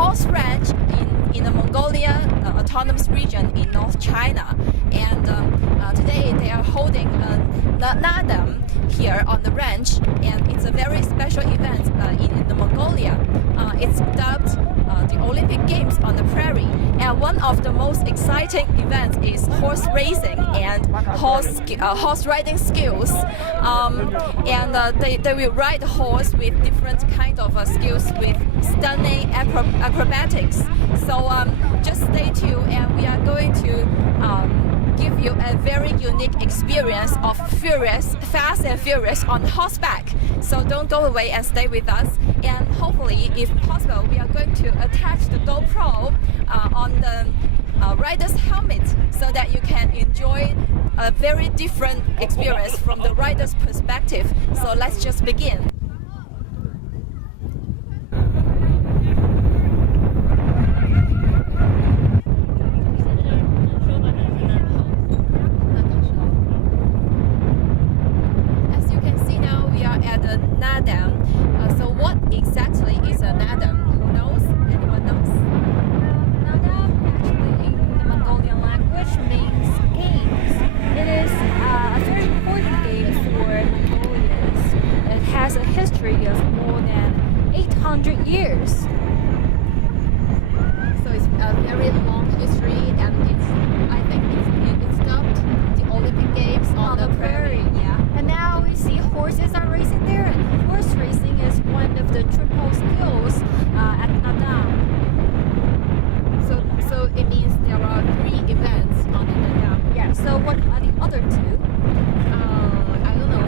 horse ranch in Inner Mongolia Autonomous Region in North China. And today they are holding Naadam here on the ranch, and it's a very special event in Inner Mongolia. It's dubbed the Olympic Games on the Prairie, and one of the most exciting events is horse racing and horse riding skills. They will ride the horse with different kind of skills with stunning acrobatics. So just stay tuned, and we are going to give you a very unique experience of fast and furious on horseback. So don't go away and stay with us. And hopefully, if possible, we are going to attach the GoPro on the rider's helmet so that you can enjoy a very different experience from the rider's perspective. So let's just begin. Naadam. So what exactly is a Naadam? Who knows? Anyone knows? Naadam actually in the Mongolian language means games. It is a very important game for Mongolians. It has a history of more than 800 years. So it's a very long history, and I think it's dubbed the Olympic Games on the Prairie. Yeah. And now we see horses are racing there, and horse racing is one of the triple skills at Naadam. So it means there are 3 events on the Naadam. Yeah, so what are the other 2? I don't know.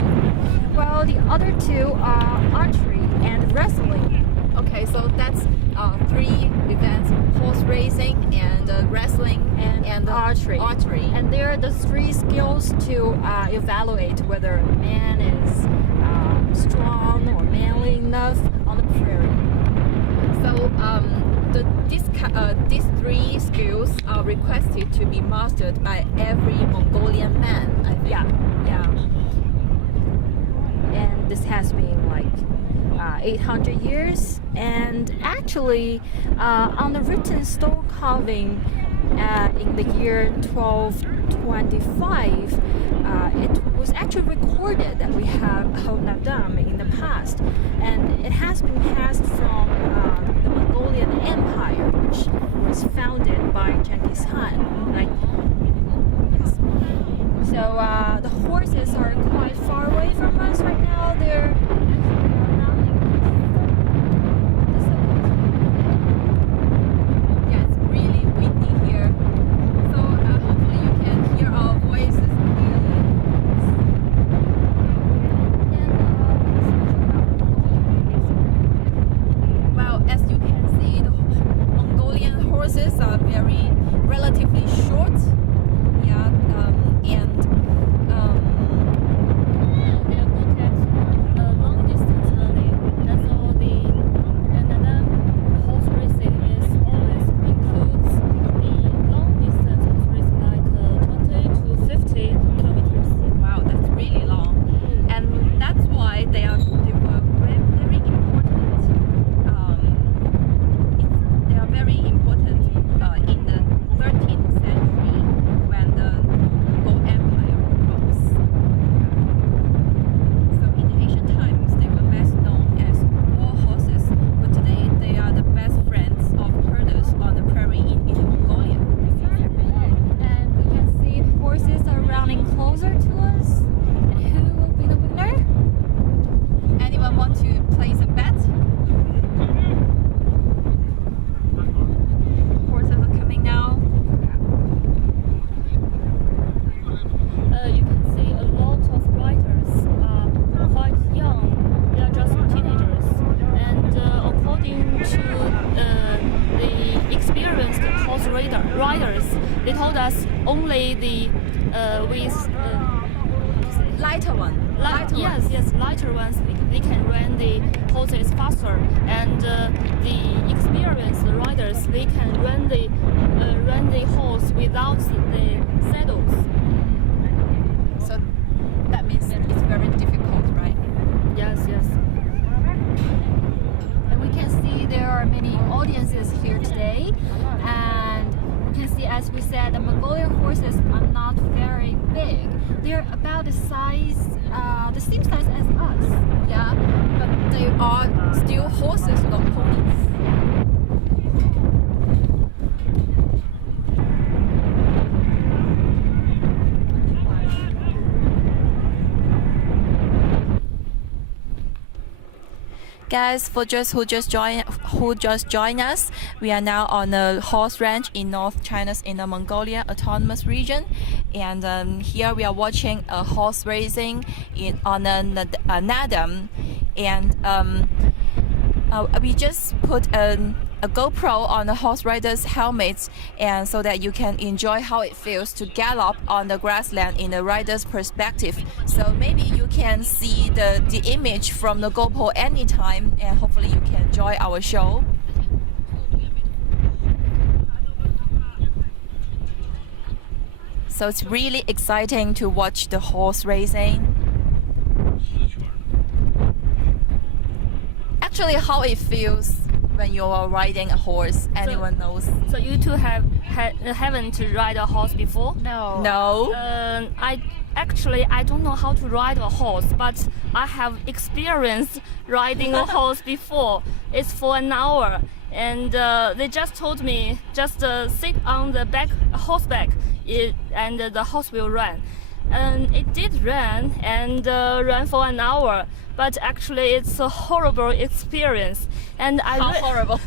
Well, the other 2 are archery and wrestling. Okay, so that's 3 events: horse racing and wrestling and archery. And there are the 3 skills to evaluate whether a man is strong or manly enough on the prairie. So these 3 skills are requested to be mastered by every Mongolian man, I think. Yeah. And this has been like 800 years, and actually on the written stone carving in the year 1225, it was actually recorded that we have held Naadam in the past, and it has been passed from the Mongolian Empire, which was founded by Genghis Khan. So the horses are quite far away from us right now. They're relatively short, riders. They told us only the lighter one. Lighter ones. They can run the horses faster, and the experienced riders, they can run the horse without the saddles. So that means it's very difficult, right? Yes. And we can see there are many audiences here as we said, the Mongolian horses are not very big. They're about the size, the same size as us. Yeah, but they are still horses, not ponies. Guys, for who just joined us, we are now on a horse ranch in North China's Inner Mongolia Autonomous Region, and here we are watching a horse racing on a Naadam, and we just put a GoPro on the horse rider's helmet, and so that you can enjoy how it feels to gallop on the grassland in the rider's perspective. So maybe you can see the image from the GoPro anytime, and hopefully you can enjoy our show. So it's really exciting to watch the horse racing. Actually, how it feels when you are riding a horse, anyone knows. So you two haven't ride a horse before? No. No. I don't know how to ride a horse, but I have experienced riding a horse before. It's for an hour, and they just told me just sit on the horseback, and the horse will run. And it did run and ran for an hour, but actually it's a horrible experience. And How horrible?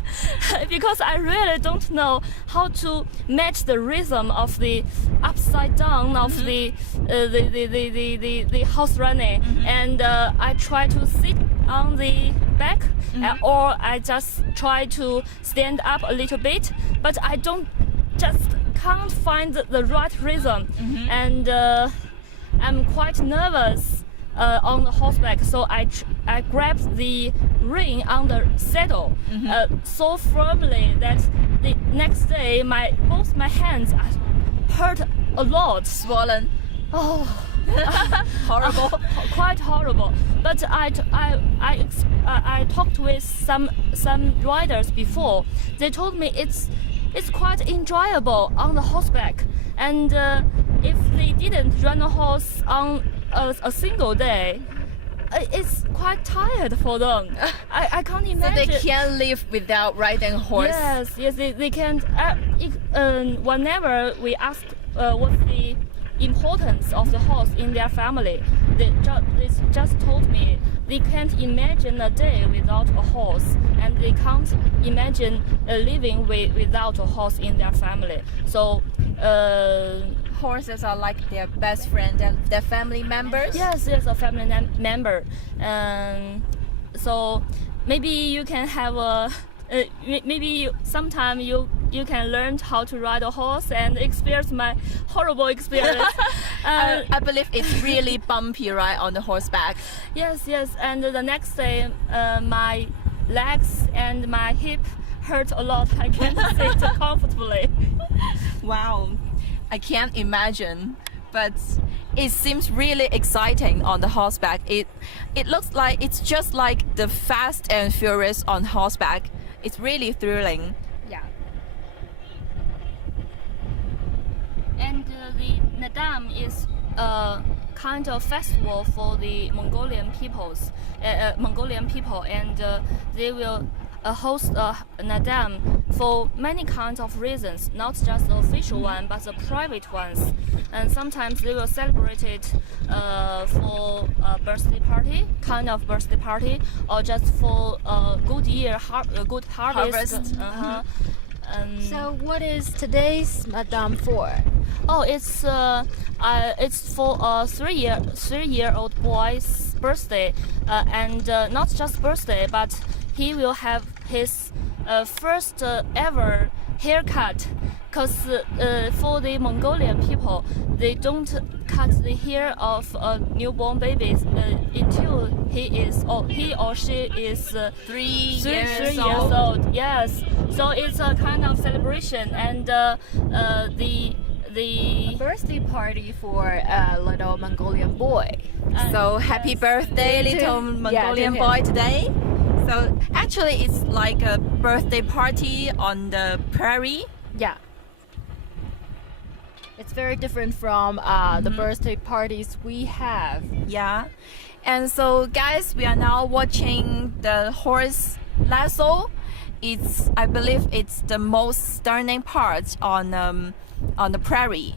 Because I really don't know how to match the rhythm of the upside down of the horse running, and I try to sit on the back, or I just try to stand up a little bit, but I can't find the right rhythm, and I'm quite nervous on the horseback, so I grabbed the rein on the saddle so firmly that the next day both my hands hurt a lot. Swollen. Oh, Horrible. quite horrible. But I talked with some riders before. They told me it's quite enjoyable on the horseback, and if they didn't run a horse on a single day, it's quite tired for them. I can't imagine. So they can't live without riding a horse. Yes, they can't. Whenever we ask what's the importance of the horse in their family, they just told me they can't imagine a day without a horse, and they can't imagine living without a horse in their family. So Horses are like their best friend and their family members. yes, a family member. So maybe you can have a maybe sometime you can learn how to ride a horse and experience my horrible experience. I believe it's really bumpy, right, on the horseback. Yes, and the next day my legs and my hip hurt a lot. I can't sit comfortably. Wow, I can't imagine, but it seems really exciting on the horseback. It looks like it's just like the Fast and Furious on horseback. It's really thrilling. Yeah. And the Naadam is a kind of festival for the Mongolian people, and they will host Naadam for many kinds of reasons, not just the official one, but the private ones. And sometimes they will celebrate it for a birthday party, kind of birthday party, or just for a good year, good harvest. So what is today's Naadam for? Oh, it's for a three-year-old boy's birthday, and not just birthday, but he will have his first ever haircut. Because for the Mongolian people, they don't cut the hair of newborn babies until he or she is 3 years years old. Yes, so it's a kind of celebration, and the Birthday party for a little Mongolian boy. So happy birthday, little Mongolian boy today. So actually it's like a birthday party on the prairie. Yeah. It's very different from the birthday parties we have. Yeah. And so guys, we are now watching the horse lasso. I believe it's the most stunning part on the prairie,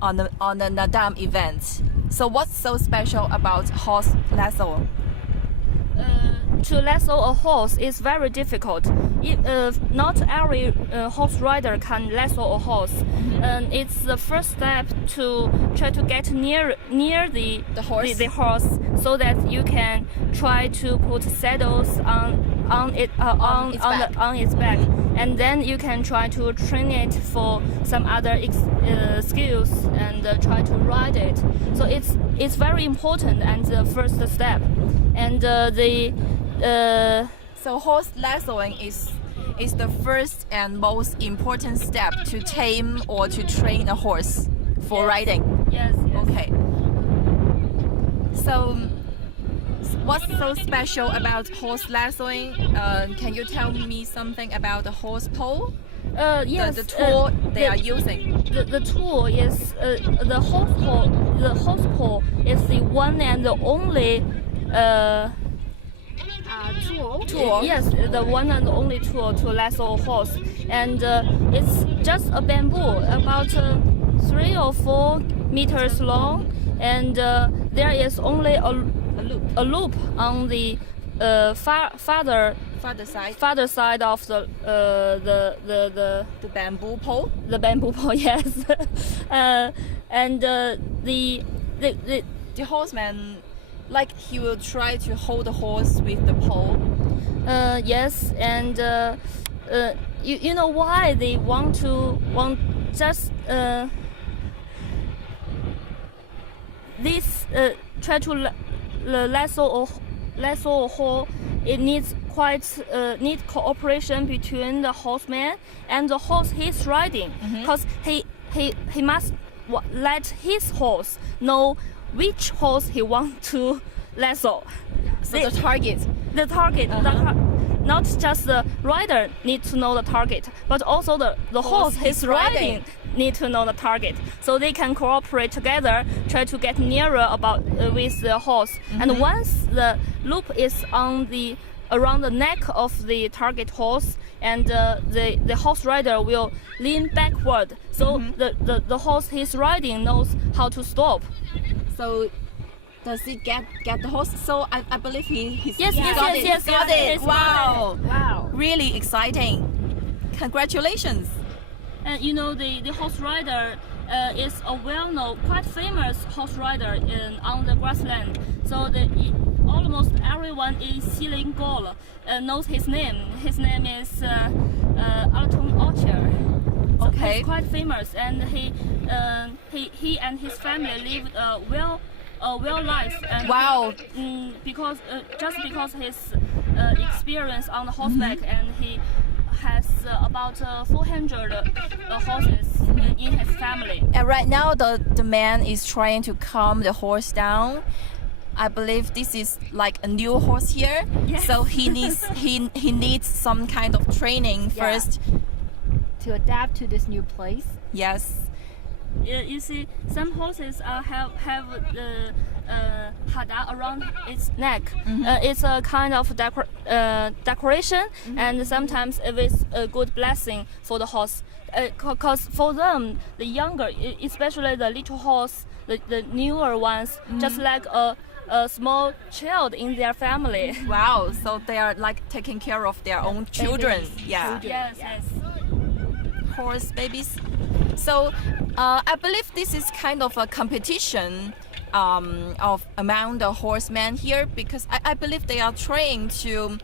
on the Naadam event. So what's so special about horse lasso? To lasso a horse is very difficult. Not every horse rider can lasso a horse. It's the first step to try to get near the horse, so that you can try to put saddles on its back, and then you can try to train it for some other skills and try to ride it. So it's very important and the first step. And so horse lassoing is the first and most important step to tame or to train a horse for riding. Yes. Okay. So what's so special about horse lassoing? Can you tell me something about the horse pole? Yes. The tool they are using. The tool is the horse pole. The horse pole is the one and the only tool. Yes, the one and only tool to lasso a horse, and it's just a bamboo about 3 or 4 meters long, and there is only a loop on the farther side of the bamboo pole. The bamboo pole, yes, and the horseman, like, he will try to hold the horse with the pole. Yes, and you know why they want just this try to lasso a horse. It needs need cooperation between the horseman and the horse he's riding, because he must let his horse know which horse he wants to lasso. So the target. Not just the rider needs to know the target, but also the horse he's riding need to know the target, so they can cooperate together, try to get nearer with the horse. And once the loop is around the neck of the target horse, and the horse rider will lean backward, so the horse he's riding knows how to stop. So does he get the horse? So I believe he's got it. Wow. Really exciting. Congratulations. And you know, the horse rider is a well-known, quite famous horse rider on the grassland. So almost everyone in Mongolia knows his name. His name is Autonomous Region. So Okay. he's quite famous, and he and his family lived a well life. And Wow. because his experience on the horseback, and he has about 400 horses in his family. And right now the man is trying to calm the horse down. I believe this is like a new horse here. Yes. So he needs some kind of training first. To adapt to this new place. Yes. You see, some horses have hada around its neck. It's a kind of decoration, and sometimes it is a good blessing for the horse. Because for them, the younger, especially the little horse, the newer ones, just like a small child in their family. Wow. So they are like taking care of their own children. Babies. Yeah. Yes. Horse babies. So I believe this is kind of a competition among the horsemen here, because I believe they are trained to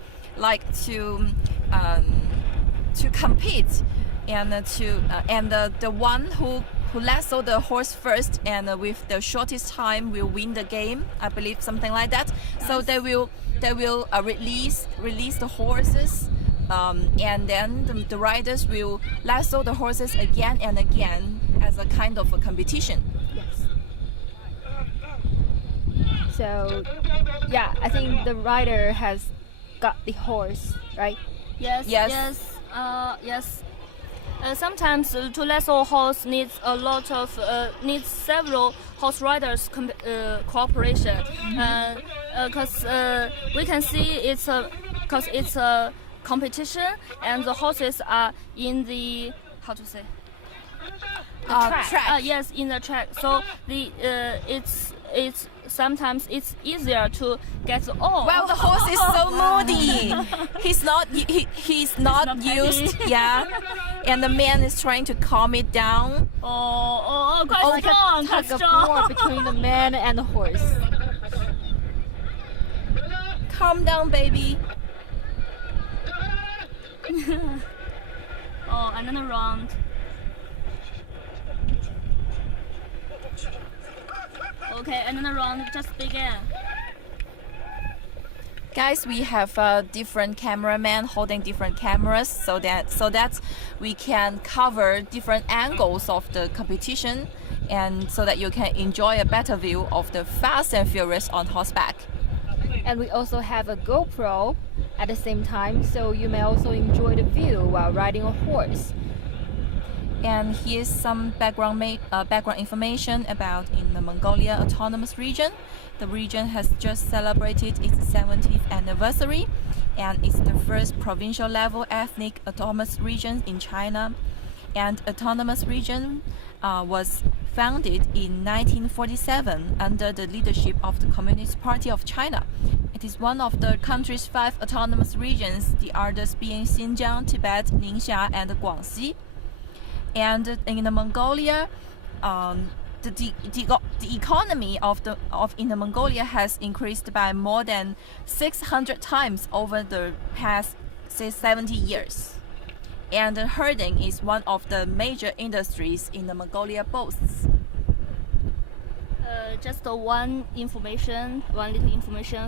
compete, and the one who lasso the horse first and with the shortest time will win the game. I believe something like that. So they will release the horses. And then the riders will lasso the horses again and again as a kind of a competition. Yes. So, yeah, I think the rider has got the horse, right? Yes. Sometimes to lasso a horse needs a lot of needs several horse riders cooperation, because we can see it's a competition and the horses are in the track. Yes, in the track. So the it's sometimes it's easier to get all. Well, the horse is so moody. He's not used. Yeah, and the man is trying to calm it down. Quite Like strong, a quite tug of strong. war between the man and the horse. Calm down, baby. Another round. Okay, another round just began. Guys, we have different cameramen holding different cameras so that we can cover different angles of the competition, and so that you can enjoy a better view of the fast and furious on horseback. And we also have a GoPro at the same time, so you may also enjoy the view while riding a horse. And here's some background information about Inner Mongolia Autonomous Region. The region has just celebrated its 70th anniversary, and it's the first provincial level ethnic autonomous region in China. And autonomous region was founded in 1947 under the leadership of the Communist Party of China. It is one of the country's 5 autonomous regions, the others being Xinjiang, Tibet, Ningxia, and Guangxi. And in Mongolia, the economy of Inner Mongolia has increased by more than 600 times over the past 70 years. And herding is one of the major industries Inner Mongolia boasts. Just one little information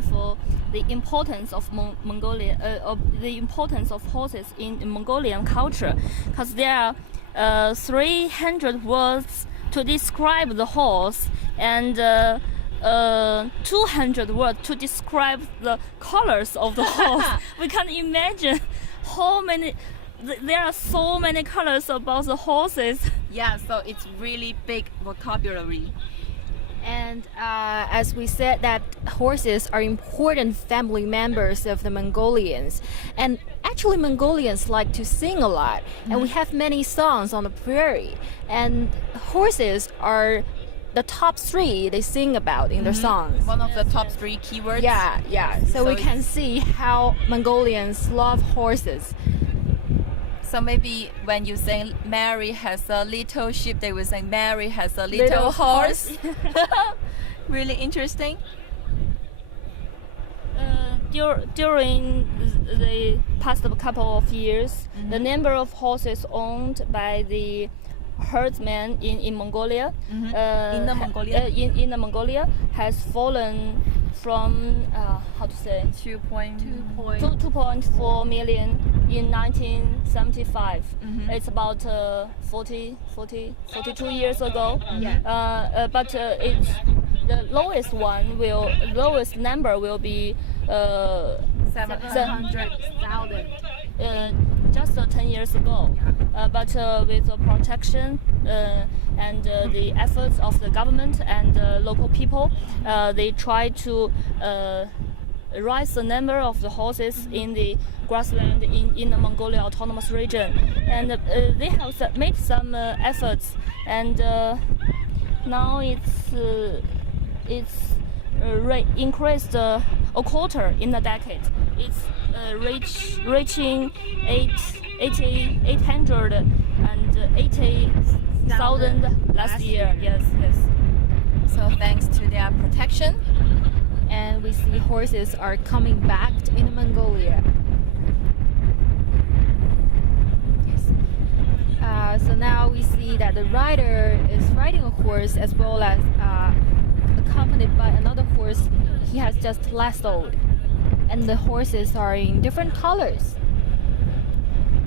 for the importance of Mongolia, of the importance of horses in Mongolian culture, because there are 300 words to describe the horse and 200 words to describe the colors of the horse. We can imagine how many. There are so many colors about the horses. Yeah, so it's really big vocabulary. And as we said, that horses are important family members of the Mongolians. And actually Mongolians like to sing a lot. And we have many songs on the prairie. And horses are the top 3 they sing about in their songs. One of the top 3 keywords. Yeah. So we can see how Mongolians love horses. So maybe when you say Mary has a little sheep, they will say Mary has a little horse. Really interesting. During the past couple of years, the number of horses owned by the herdsmen in Mongolia, Inner Mongolia. in Mongolia has fallen from 2.4 million in 1975. It's about 42 years ago. But it's the lowest number will be 700,000. Just 10 years ago. But with the protection and the efforts of the government and local people, they try to rise the number of the horses in the grassland in the Mongolia Autonomous Region. And they have made some efforts, and now it's increased a quarter in a decade. It's reaching 880,000 last year. Yes. So thanks to their protection. And we see horses are coming back in Mongolia. So now we see that the rider is riding a horse as well as accompanied by another horse he has just lassoed. And the horses are in different colors.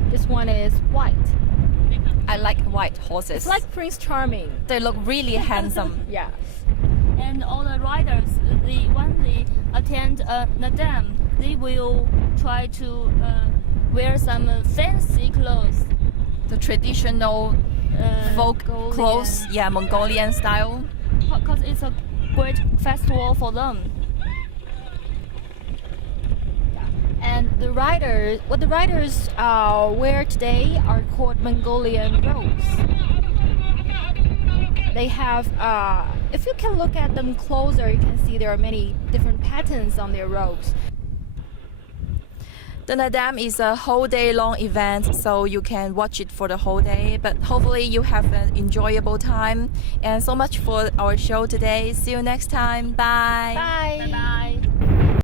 This one is white. I like white horses. It's like Prince Charming. They look really handsome. Yeah. And all the riders, when they attend Naadam, they will try to wear some fancy clothes the traditional folk Mongolian. clothes, yeah, Mongolian style. Because it's a great festival for them. And the riders, what the riders wear today are called Mongolian robes. They have, if you can look at them closer, you can see there are many different patterns on their robes. The Naadam is a whole day long event, so you can watch it for the whole day. But hopefully you have an enjoyable time. And so much for our show today. See you next time. Bye. Bye. Bye bye.